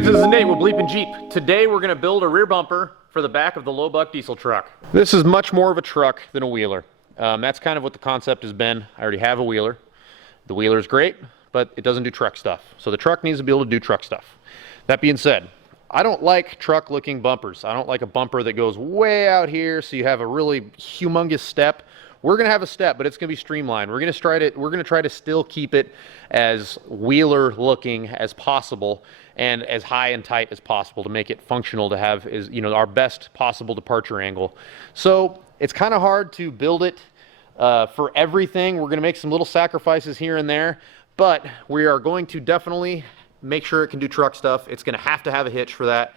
Guys, this is Nate with BleepinJeep. Today we're going to build a rear bumper for the back of the low buck diesel truck. This is much more of a truck than a wheeler. That's kind of what the concept has been. I already have a wheeler. The wheeler is great, but it doesn't do truck stuff. So the truck needs to be able to do truck stuff. That being said, I don't like truck looking bumpers. I don't like a bumper that goes way out here so you have a really humongous step. We're going to have a step, but it's going to be streamlined. We're going to try to still keep it as wheeler looking as possible and as high and tight as possible to make it functional, to have our best possible departure angle. So it's kind of hard to build it for everything. We're going to make some little sacrifices here and there, but we are going to definitely make sure it can do truck stuff. It's going to have a hitch for that.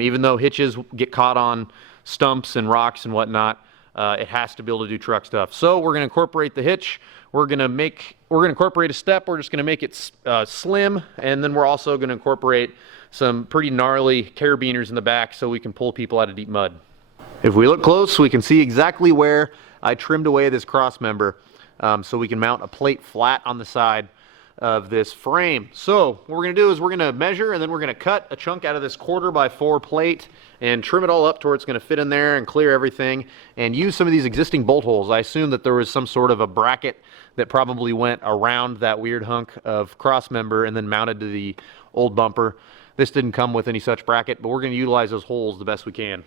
Even though hitches get caught on stumps and rocks and whatnot, it has to be able to do truck stuff. So we're going to incorporate the hitch. We're going to incorporate a step. We're just going to make it slim, and then we're also going to incorporate some pretty gnarly carabiners in the back so we can pull people out of deep mud. If we look close, we can see exactly where I trimmed away this cross member, so we can mount a plate flat on the side of this frame. So what we're going to do is we're going to measure, and then we're going to cut a chunk out of this 1/4x4 plate and trim it all up to where it's going to fit in there and clear everything, and use some of these existing bolt holes. I assume that there was some sort of a bracket that probably went around that weird hunk of cross member and then mounted to the old bumper. This didn't come with any such bracket, but we're going to utilize those holes the best we can.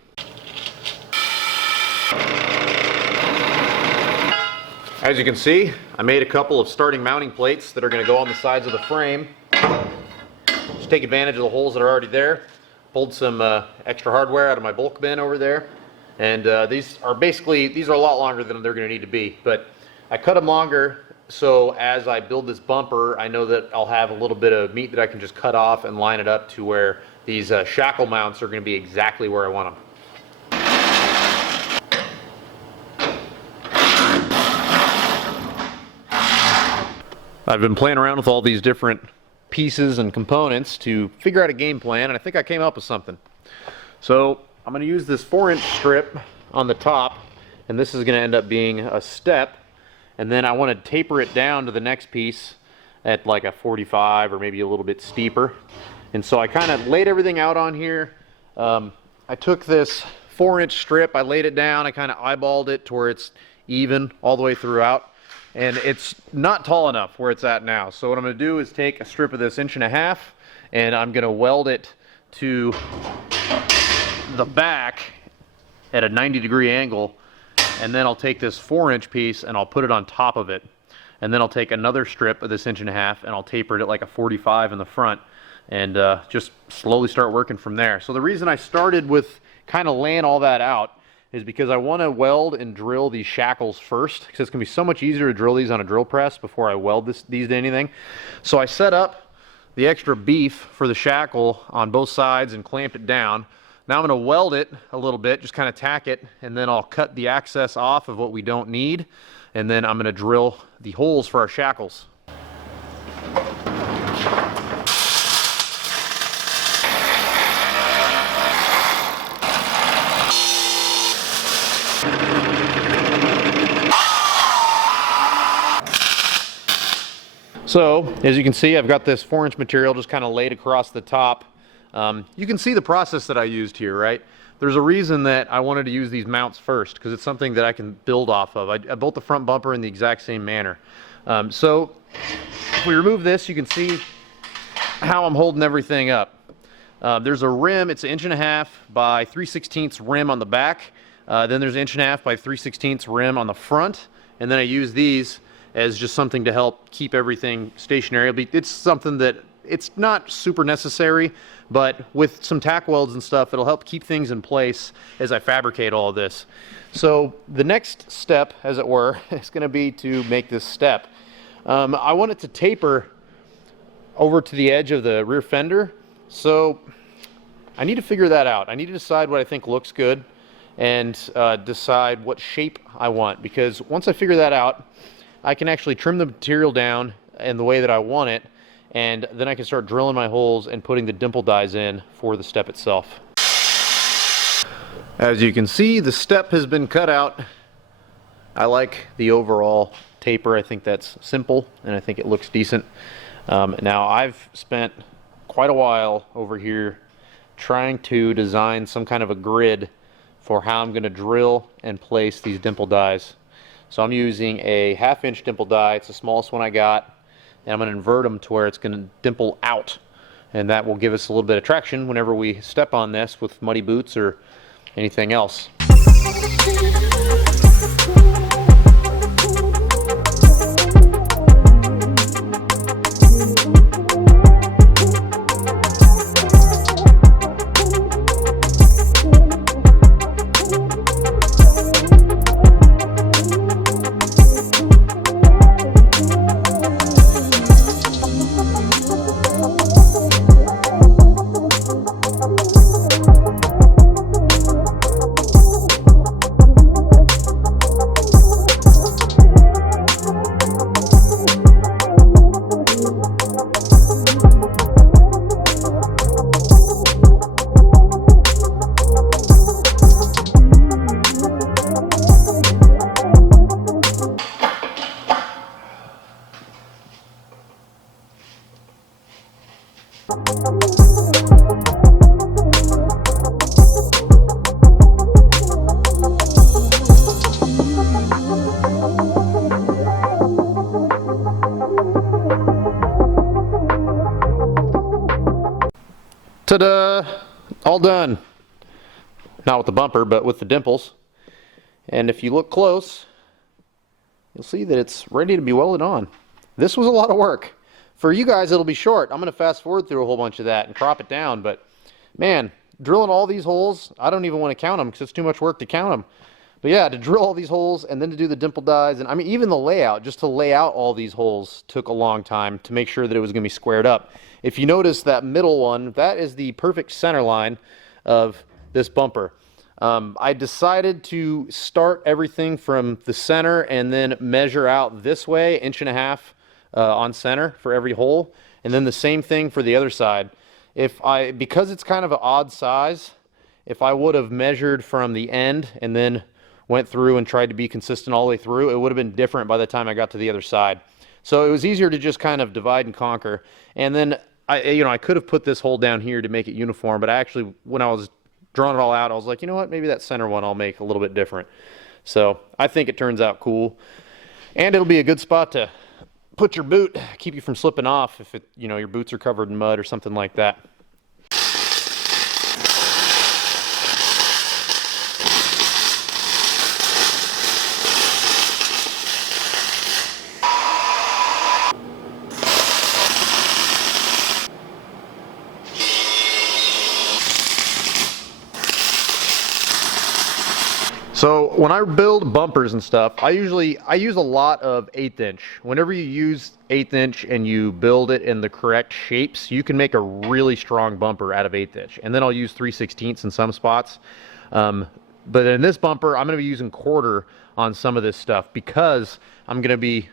As you can see, I made a couple of starting mounting plates that are going to go on the sides of the frame. Just take advantage of the holes that are already there. Pulled some extra hardware out of my bulk bin over there. And these are a lot longer than they're going to need to be. But I cut them longer so as I build this bumper, I know that I'll have a little bit of meat that I can just cut off and line it up to where these shackle mounts are going to be exactly where I want them. I've been playing around with all these different pieces and components to figure out a game plan, and I think I came up with something. So I'm going to use this 4-inch strip on the top, and this is going to end up being a step, and then I want to taper it down to the next piece at like a 45 or maybe a little bit steeper. And so I kind of laid everything out on here. I took this 4-inch strip, I laid it down, I kind of eyeballed it to where it's even all the way throughout. And it's not tall enough where it's at now. So what I'm going to do is take a strip of this 1.5 inches, and I'm going to weld it to the back at a 90-degree angle. And then I'll take this 4-inch piece and I'll put it on top of it. And then I'll take another strip of this 1.5 inches and I'll taper it at like a 45 in the front, and just slowly start working from there. So the reason I started with kind of laying all that out is because I want to weld and drill these shackles first, because it's going to be so much easier to drill these on a drill press before I weld these to anything. So I set up the extra beef for the shackle on both sides and clamped it down. Now I'm going to weld it a little bit, just kind of tack it, and then I'll cut the excess off of what we don't need, and then I'm going to drill the holes for our shackles. So, as you can see, I've got this 4-inch material just kind of laid across the top. You can see the process that I used here, right? There's a reason that I wanted to use these mounts first, because it's something that I can build off of. I built the front bumper in the exact same manner. So, if we remove this, you can see how I'm holding everything up. There's a rim, it's 1.5 inches by 3/16 rim on the back. Then there's 1.5 inches by 3/16 rim on the front. And then I use these as just something to help keep everything stationary. It's something that it's not super necessary, but with some tack welds and stuff, it'll help keep things in place as I fabricate all of this. So the next step, as it were, is going to be to make this step. I want it to taper over to the edge of the rear fender, so I need to figure that out. I need to decide what I think looks good and decide what shape I want, because once I figure that out, I can actually trim the material down in the way that I want it, and then I can start drilling my holes and putting the dimple dies in for the step itself. As you can see, the step has been cut out. I like the overall taper. I think that's simple, and I think it looks decent. Now, I've spent quite a while over here trying to design some kind of a grid for how I'm going to drill and place these dimple dies. So I'm using a 1/2 inch dimple die. It's the smallest one I got, and I'm going to invert them to where it's going to dimple out, and that will give us a little bit of traction whenever we step on this with muddy boots or anything else. Ta-da! All done. Not with the bumper, but with the dimples. And if you look close, you'll see that it's ready to be welded on. This was a lot of work. For you guys, it'll be short. I'm going to fast forward through a whole bunch of that and crop it down, but man, drilling all these holes, I don't even want to count them because it's too much work to count them. But yeah, to drill all these holes and then to do the dimple dies, and I mean even the layout, just to lay out all these holes took a long time to make sure that it was going to be squared up. If you notice that middle one, that is the perfect center line of this bumper. I decided to start everything from the center and then measure out this way, 1.5 inches on center for every hole, and then the same thing for the other side. Because it's kind of an odd size, if I would have measured from the end and then went through and tried to be consistent all the way through, it would have been different by the time I got to the other side. So it was easier to just kind of divide and conquer. And then I could have put this hole down here to make it uniform, but actually when I was drawing it all out, I was like, you know what, maybe that center one I'll make a little bit different. So I think it turns out cool, and it'll be a good spot to put your boot, keep you from slipping off if your boots are covered in mud or something like that. So when I build bumpers and stuff, I use a lot of 1/8 inch. Whenever you use 1/8 inch and you build it in the correct shapes, you can make a really strong bumper out of 1/8 inch. And then I'll use 3/16 in some spots. But in this bumper, I'm going to be using 1/4 on some of this stuff because I'm going to be,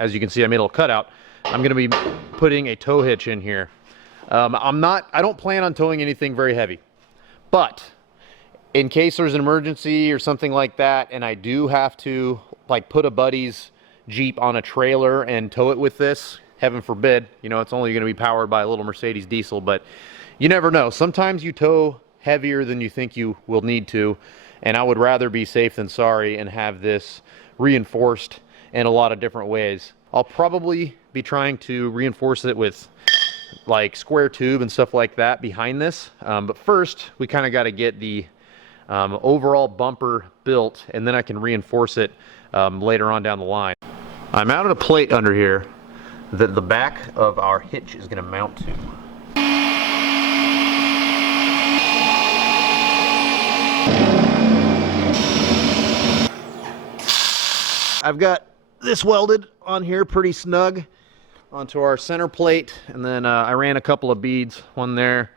as you can see, I made a little cutout. I'm going to be putting a tow hitch in here. I don't plan on towing anything very heavy, but in case there's an emergency or something like that, and I do have to put a buddy's Jeep on a trailer and tow it with this, heaven forbid, it's only going to be powered by a little Mercedes diesel, but you never know. Sometimes you tow heavier than you think you will need to, and I would rather be safe than sorry and have this reinforced in a lot of different ways. I'll probably be trying to reinforce it with square tube and stuff like that behind this, but first we kind of got to get the overall bumper built, and then I can reinforce it later on down the line. I mounted a plate under here that the back of our hitch is going to mount to. I've got this welded on here pretty snug onto our center plate, and then I ran a couple of beads, one there,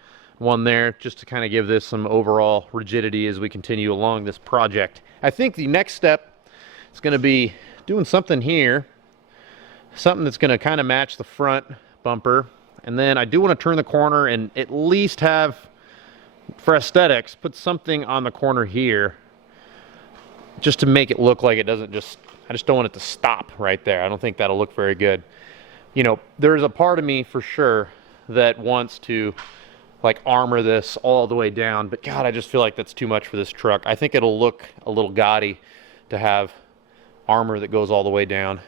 just to kind of give this some overall rigidity as we continue along this project. I think the next step is going to be doing something here, something that's going to kind of match the front bumper, and then I do want to turn the corner and at least have, for aesthetics, put something on the corner here just to make it look like it doesn't just, I just don't want it to stop right there. I don't think that'll look very good. There's a part of me for sure that wants to like armor this all the way down, but God, I just feel like that's too much for this truck. I think it'll look a little gaudy to have armor that goes all the way down.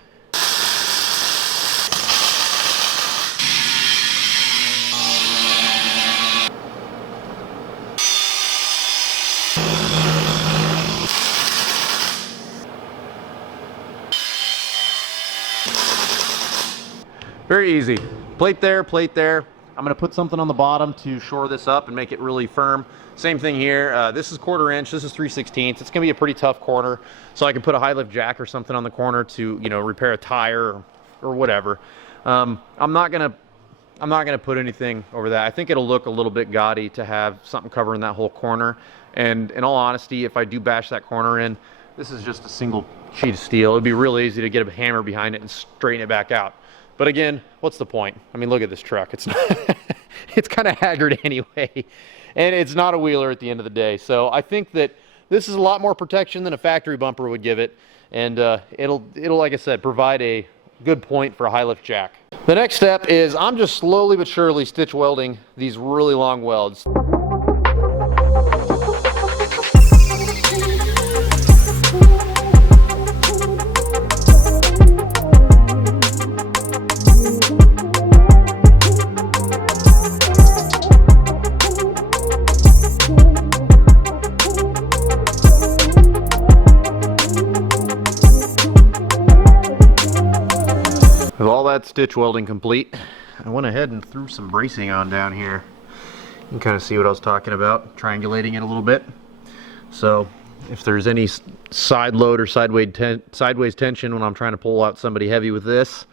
Very easy. Plate there, plate there. I'm gonna put something on the bottom to shore this up and make it really firm. Same thing here. This is 1/4 inch, this is 3/16. It's gonna be a pretty tough corner, so I can put a high lift jack or something on the corner to, you know, repair a tire or whatever. I'm not gonna put anything over that. I think it'll look a little bit gaudy to have something covering that whole corner. And in all honesty, if I do bash that corner in, this is just a single sheet of steel. It'd be real easy to get a hammer behind it and straighten it back out. But again, what's the point? I mean, look at this truck. It's not it's kind of haggard anyway, and it's not a wheeler at the end of the day. So I think that this is a lot more protection than a factory bumper would give it, and it'll, like I said, provide a good point for a high lift jack. The next step is I'm just slowly but surely stitch welding these really long welds. With all that stitch welding complete, I went ahead and threw some bracing on down here. You can kind of see what I was talking about, triangulating it a little bit. So if there's any side load or sideways tension when I'm trying to pull out somebody heavy with this,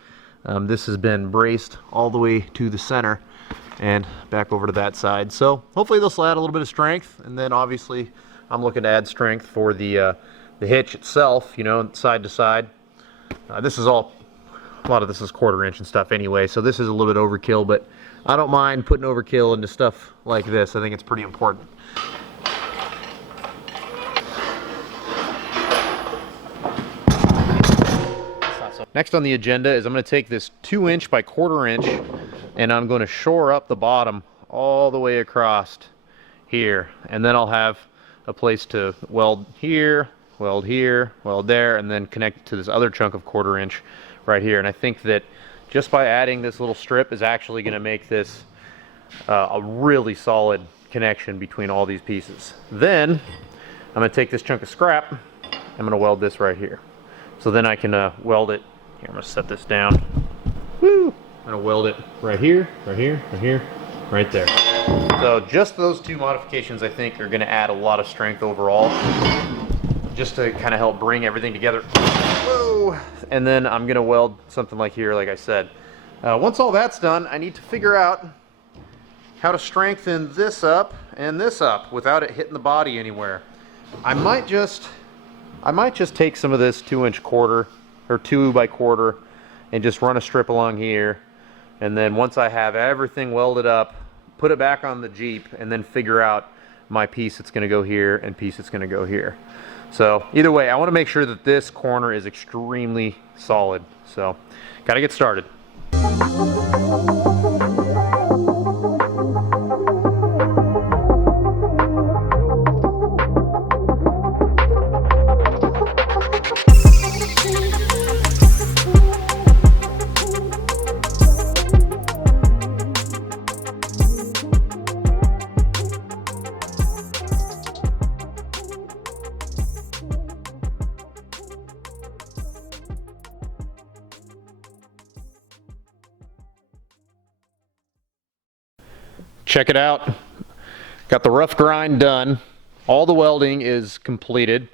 this has been braced all the way to the center and back over to that side. So hopefully this will add a little bit of strength, and then obviously I'm looking to add strength for the hitch itself, you know, side to side. This is all, a lot of this is 1/4 inch and stuff anyway, so this is a little bit overkill, but I don't mind putting overkill into stuff like this. I think it's pretty important. Next on the agenda is I'm going to take this 2" by 1/4 inch and I'm going to shore up the bottom all the way across here, and then I'll have a place to weld here, weld there, and then connect it to this other chunk of 1/4 inch right here. And I think that just by adding this little strip is actually going to make this a really solid connection between all these pieces. Then I'm going to take this chunk of scrap, I'm going to weld this right here. So then I can weld it. Here, I'm going to set this down. Woo! I'm going to weld it right here, right here, right here, right there. So just those two modifications I think are going to add a lot of strength overall, just to kind of help bring everything together. Whoa! And then I'm going to weld something like here, like I said. Once all that's done, I need to figure out how to strengthen this up and this up without it hitting the body anywhere. I might just take some of this 2" or 2 by 1/4 and just run a strip along here, and then once I have everything welded up, put it back on the Jeep, and then figure out my piece that's going to go here and piece that's going to go here. So either way, I want to make sure that this corner is extremely solid. So got to get started. Check it out. Got the rough grind done. All the welding is completed.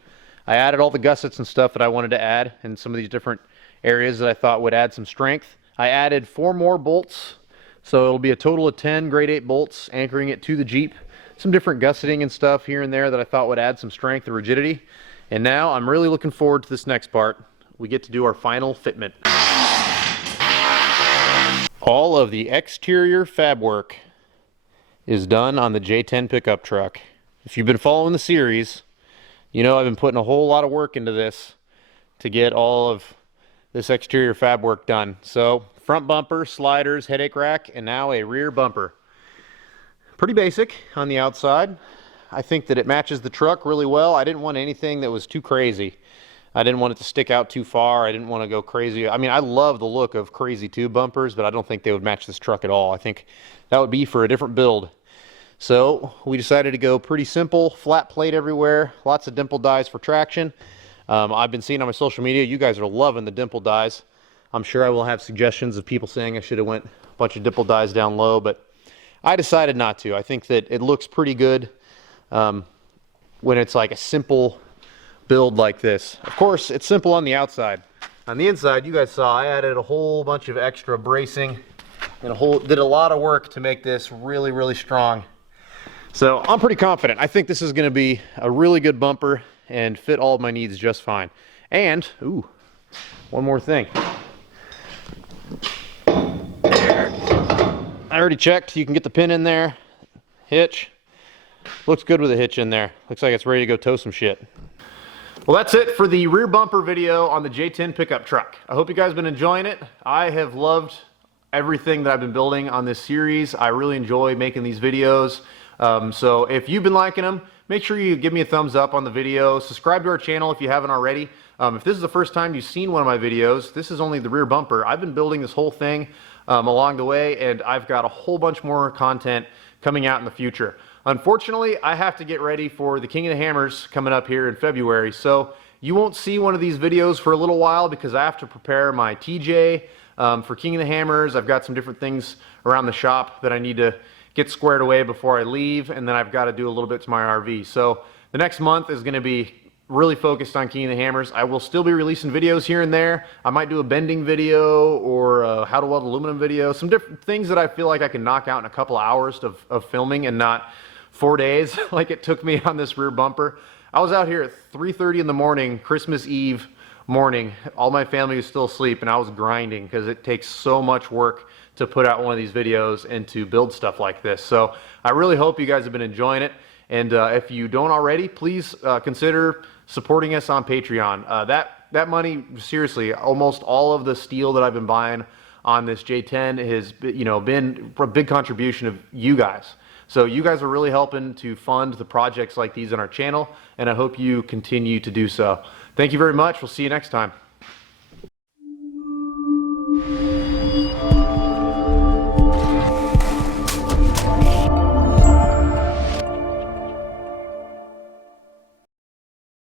I added all the gussets and stuff that I wanted to add in some of these different areas that I thought would add some strength. I added 4 more bolts, so it'll be a total of 10 grade 8 bolts anchoring it to the Jeep. Some different gusseting and stuff here and there that I thought would add some strength and rigidity. And now I'm really looking forward to this next part. We get to do our final fitment. All of the exterior fab work is done on the J10 pickup truck. If you've been following the series, you know I've been putting a whole lot of work into this to get all of this exterior fab work done. So front bumper, sliders, headache rack, and now a rear bumper. Pretty basic on the outside. I think that it matches the truck really well. I didn't want anything that was too crazy. I didn't want it to stick out too far. I didn't want to go crazy. I mean, I love the look of crazy tube bumpers, but I don't think they would match this truck at all. I think that would be for a different build. So we decided to go pretty simple, flat plate everywhere, lots of dimple dies for traction. I've been seeing on my social media, you guys are loving the dimple dies. I'm sure I will have suggestions of people saying I should have went a bunch of dimple dies down low, but I decided not to. I think that it looks pretty good when it's like a simple build like this. Of course, it's simple on the outside. On the inside, you guys saw I added a whole bunch of extra bracing and did a lot of work to make this really, really strong. So I'm pretty confident. I think this is going to be a really good bumper and fit all of my needs just fine. And, ooh, one more thing. There. I already checked. You can get the pin in there. Hitch. Looks good with a hitch in there. Looks like it's ready to go tow some shit. Well, that's it for the rear bumper video on the J10 pickup truck. I hope you guys have been enjoying it. I have loved everything that I've been building on this series. I really enjoy making these videos. So if you've been liking them, make sure you give me a thumbs up on the video. Subscribe to our channel if you haven't already. If this is the first time you've seen one of my videos, this is only the rear bumper. I've been building this whole thing along the way, and I've got a whole bunch more content coming out in the future. Unfortunately, I have to get ready for the King of the Hammers coming up here in February, so you won't see one of these videos for a little while because I have to prepare my TJ for King of the Hammers. I've got some different things around the shop that I need to get squared away before I leave, and then I've got to do a little bit to my RV. So the next month is going to be really focused on King of the Hammers. I will still be releasing videos here and there. I might do a bending video or a how to weld aluminum video, some different things that I feel like I can knock out in a couple of hours of filming and not 4 days like it took me on this rear bumper. I was out here at 3:30 in the morning, Christmas Eve morning. All my family was still asleep and I was grinding because it takes so much work to put out one of these videos and to build stuff like this. So I really hope you guys have been enjoying it. And if you don't already, please consider supporting us on Patreon. That money, seriously, almost all of the steel that I've been buying on this J10 has been a big contribution of you guys. So you guys are really helping to fund the projects like these on our channel, and I hope you continue to do so. Thank you very much. We'll see you next time.